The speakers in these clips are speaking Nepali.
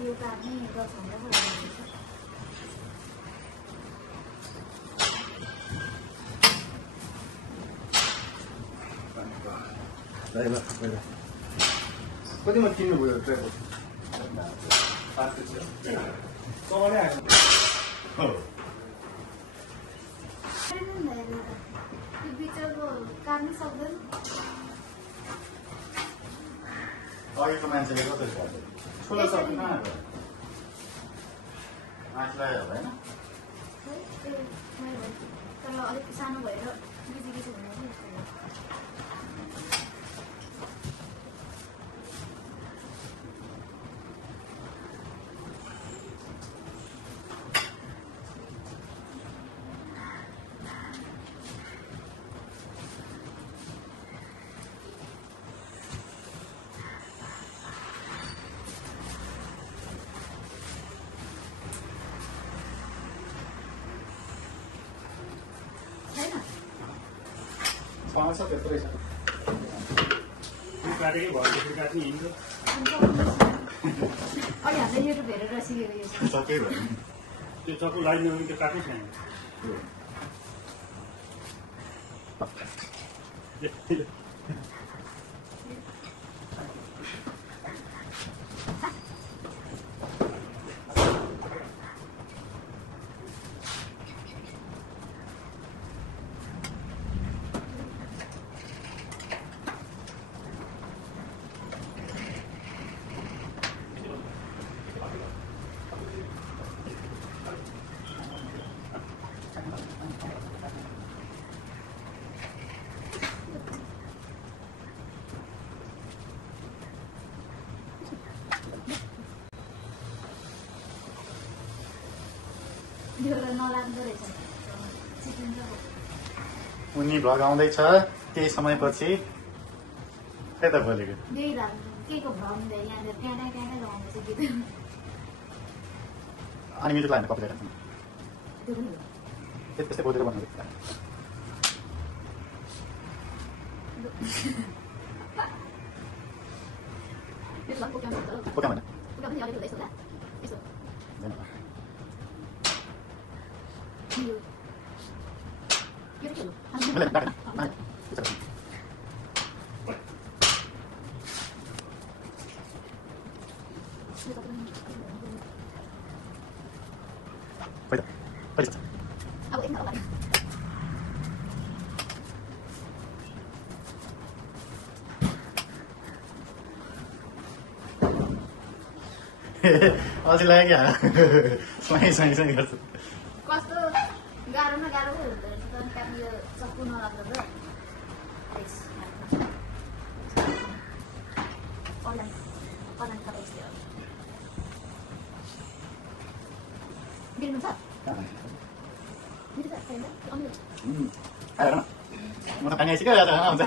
यो काट्ने गर्छौँ कतिमा किन्नुभयो ड्राइभर काट्नु सक्दैन अघिको मान्छेले कतै छ ठुलो सक्नु कहाँ गयो आँखलाई होला होइन तर अलिक सानो भएर बिजी बिजी हुँदैन पाउँछ त्यत्रै छ काटेकै भयो त्यसरी काट्ने हिँड्छ अहिले हामीले युट्युब हेरेर सिकेको यो सबै भयो त्यो चक्कु लाइन त्यो काट्नै छैन उनी भ्लग आउँदैछ केही समयपछि त्यही त बोलेको अनि म्युजिक लाइन कपी राख्नु त्यस्तै बोलेर बनाउँदै पोका भने अझै लाग्यो स्वाई स्वाई स्वाई गर्छु कस्तो गाह्रो न गाह्रो पो हुँदो रहेछ तर त्यहाँ यो सक्नु नलाग्दो र अनलाइन तपाईँ बिर्नु छ म त पानी आइसक्यो आउँछ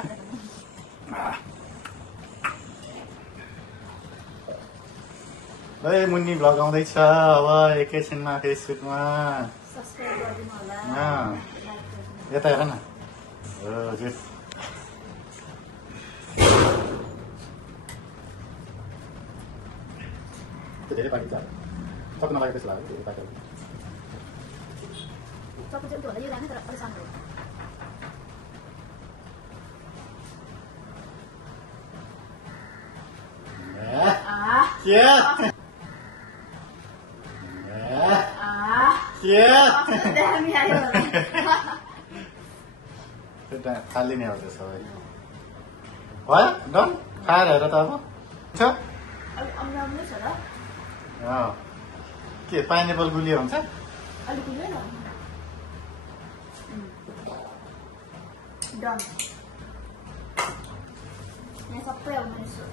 है मुन्नी भ्लग आउँदैछ अब एकैछिनमा फेसबुकमा यता हेर न हजुर त्यो धेरै बाँकी छ सक्नु नलागेको जस्तो लाग्यो धेरै बाँकी खाली नै आउँछ सबै भयो डन खाएर हेर त अब छ के पाइनएप्पल गुलियो हुन्छ सबै आउने सफा